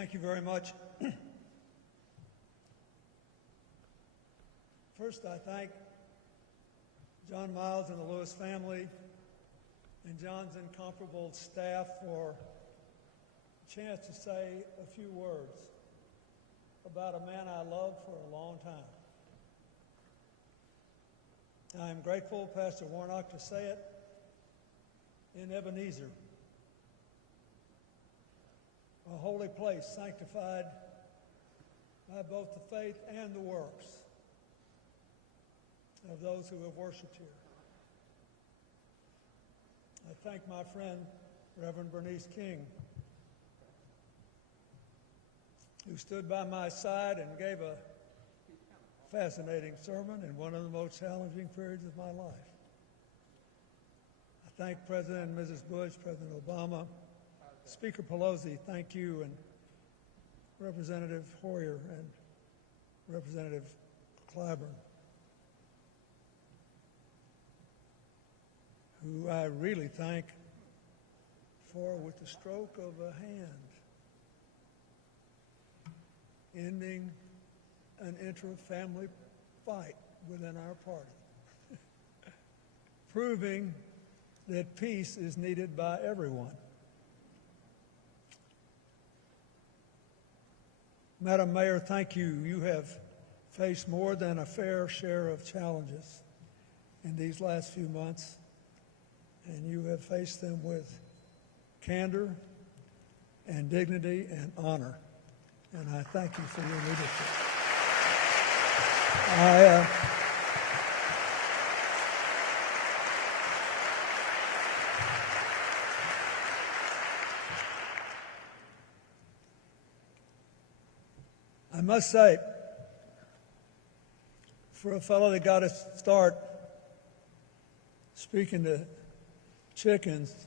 Thank you very much. First, I thank John Miles and the Lewis family and John's incomparable staff for a chance to say a few words about a man I loved for a long time. I am grateful, Pastor Warnock, to say it in Ebenezer, a holy place sanctified by both the faith and the works of those who have worshiped here. I thank my friend, Reverend Bernice King, who stood by my side and gave a fascinating sermon in one of the most challenging periods of my life. I thank President and Mrs. Bush, President Obama, Speaker Pelosi, thank you, and Representative Hoyer and Representative Clyburn, who I really thank for, with the stroke of a hand, ending an intra-family fight within our party, proving that peace is needed by everyone. Madam Mayor, thank you. You have faced more than a fair share of challenges in these last few months, and you have faced them with candor and dignity and honor, and I thank you for your leadership. I must say, for a fellow that got a start speaking to chickens,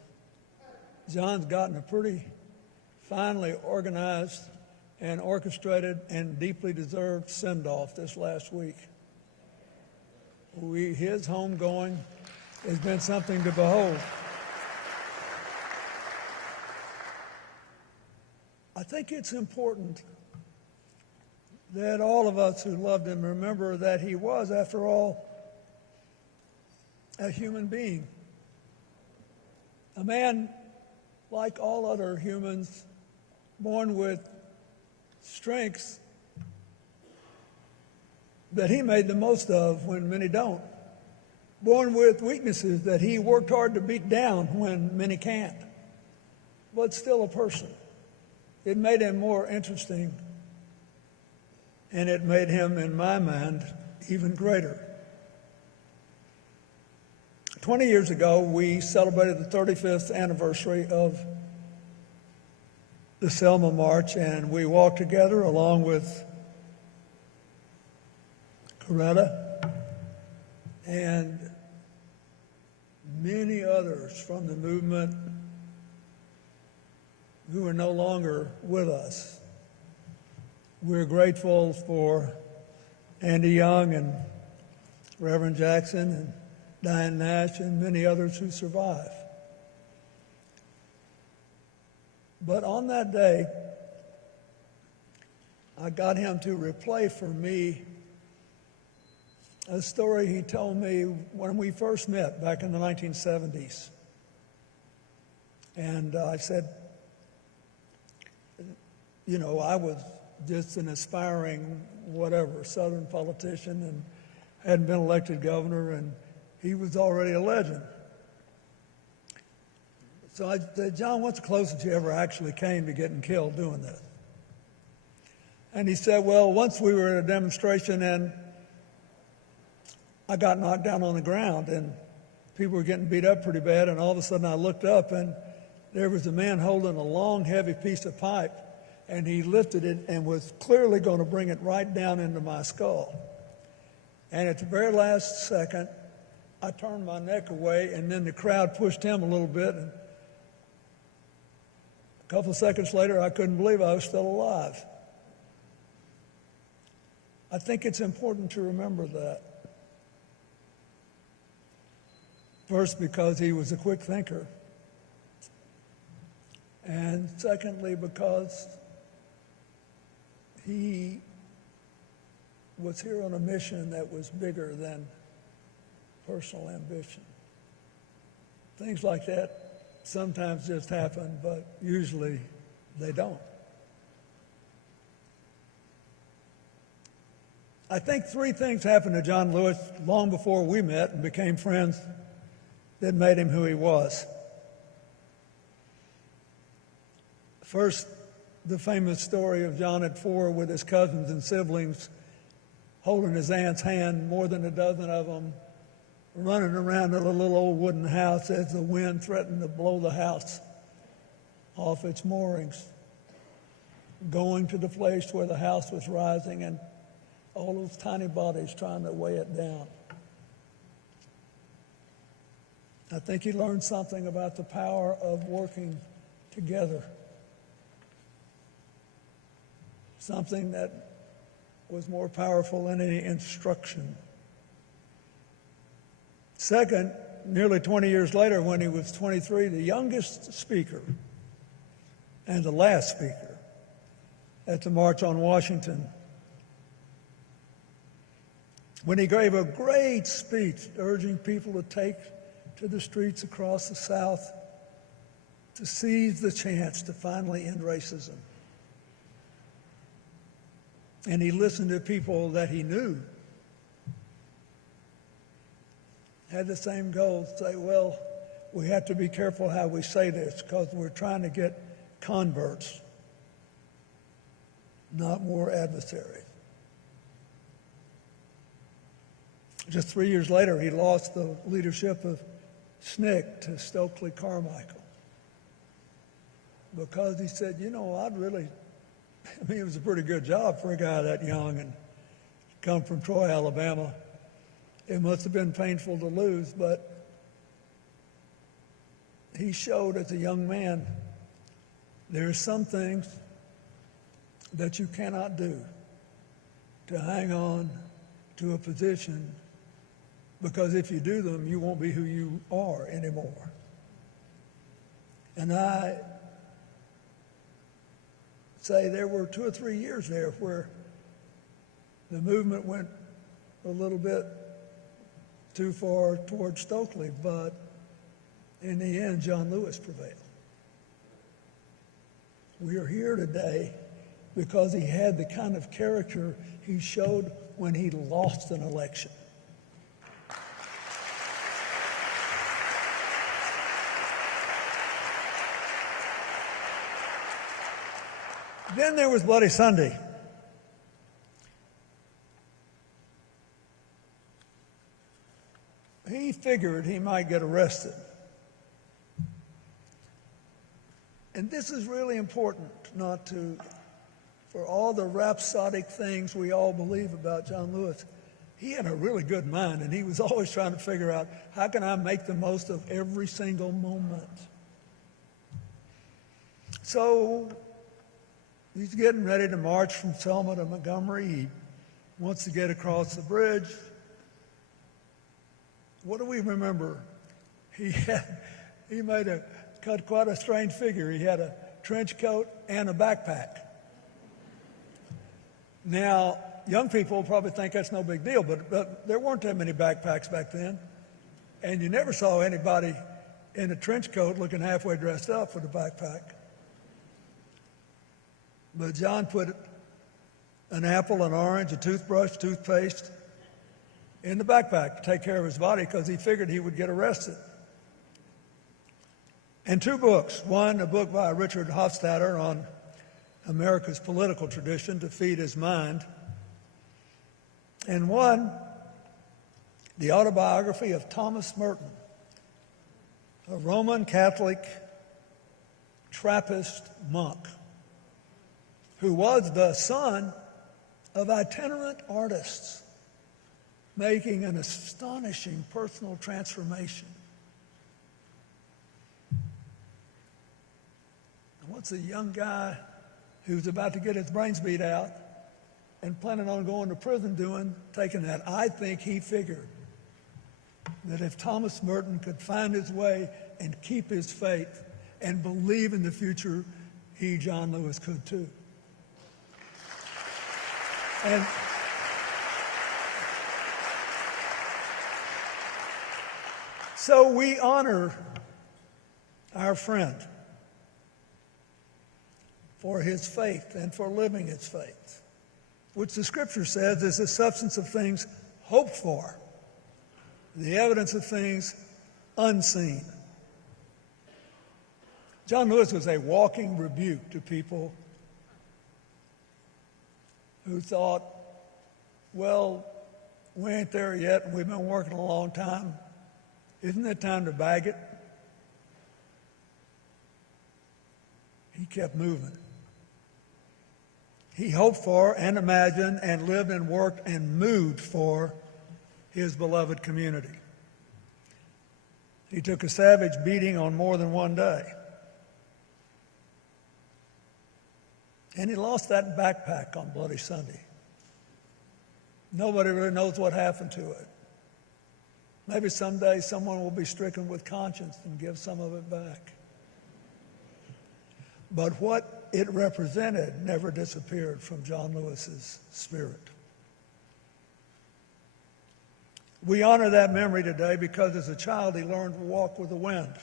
John's gotten a pretty finely organized and orchestrated and deeply deserved send-off this last week. His homegoing has been something to behold. I think it's important that all of us who loved him remember that he was, after all, a human being. A man like all other humans, born with strengths that he made the most of when many don't. Born with weaknesses that he worked hard to beat down when many can't. But still a person. It made him more interesting, and it made him, in my mind, even greater. 20 years ago, we celebrated the 35th anniversary of the Selma March, and we walked together along with Coretta and many others from the movement who are no longer with us. We're grateful for Andy Young and Reverend Jackson and Diane Nash and many others who survive. But on that day, I got him to replay for me a story he told me when we first met back in the 1970s. And I said, you know, I was just an aspiring whatever Southern politician and hadn't been elected governor, and he was already a legend. So I said, John, what's the closest you ever actually came to getting killed doing this? And he said, well, once we were at a demonstration and I got knocked down on the ground and people were getting beat up pretty bad, and all of a sudden I looked up and there was a man holding a long, heavy piece of pipe, and he lifted it and was clearly going to bring it right down into my skull. And at the very last second, I turned my neck away, and then the crowd pushed him a little bit. And a couple of seconds later, I couldn't believe I was still alive. I think it's important to remember that. First, because he was a quick thinker. And secondly, because he was here on a mission that was bigger than personal ambition. Things like that sometimes just happen, but usually they don't. I think three things happened to John Lewis long before we met and became friends that made him who he was. First, the famous story of John at 4 with his cousins and siblings holding his aunt's hand, more than a dozen of them, running around in a little old wooden house as the wind threatened to blow the house off its moorings, going to the place where the house was rising and all those tiny bodies trying to weigh it down. I think he learned something about the power of working together, something that was more powerful than any instruction. Second, nearly 20 years later, when he was 23, the youngest speaker and the last speaker at the March on Washington, when he gave a great speech urging people to take to the streets across the South to seize the chance to finally end racism. And he listened to people that he knew had the same goal, say, well, we have to be careful how we say this because we're trying to get converts, not more adversaries. Just 3 years later, he lost the leadership of SNCC to Stokely Carmichael because he said, it was a pretty good job for a guy that young and come from Troy, Alabama. It must have been painful to lose, but he showed as a young man there are some things that you cannot do to hang on to a position, because if you do them, you won't be who you are anymore. And I say there were 2 or 3 years there where the movement went a little bit too far towards Stokely, but in the end, John Lewis prevailed. We are here today because he had the kind of character he showed when he lost an election. Then there was Bloody Sunday. He figured he might get arrested. And this is really important, for all the rhapsodic things we all believe about John Lewis. He had a really good mind, and he was always trying to figure out, how can I make the most of every single moment? So he's getting ready to march from Selma to Montgomery. He wants to get across the bridge. What do we remember? He cut quite a strange figure. He had a trench coat and a backpack. Now, young people probably think that's no big deal, but there weren't that many backpacks back then. And you never saw anybody in a trench coat looking halfway dressed up with a backpack. But John put an apple, an orange, a toothbrush, toothpaste in the backpack to take care of his body because he figured he would get arrested. And 2 books. One, a book by Richard Hofstadter on America's political tradition to feed his mind. And one, the autobiography of Thomas Merton, a Roman Catholic Trappist monk who was the son of itinerant artists making an astonishing personal transformation. What's a young guy who's about to get his brains beat out and planning on going to prison doing, taking that? I think he figured that if Thomas Merton could find his way and keep his faith and believe in the future, he, John Lewis, could too. And so we honor our friend for his faith and for living his faith, which the Scripture says is the substance of things hoped for, the evidence of things unseen. John Lewis was a walking rebuke to people who thought, well, we ain't there yet, and we've been working a long time. Isn't it time to bag it? He kept moving. He hoped for and imagined and lived and worked and moved for his beloved community. He took a savage beating on more than one day. And he lost that backpack on Bloody Sunday. Nobody really knows what happened to it. Maybe someday someone will be stricken with conscience and give some of it back. But what it represented never disappeared from John Lewis's spirit. We honor that memory today because as a child he learned to walk with the wind,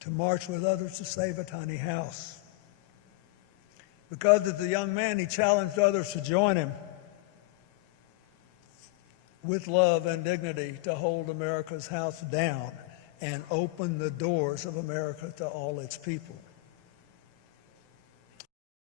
to march with others to save a tiny house. Because as a young man he challenged others to join him with love and dignity to hold America's house down and open the doors of America to all its people.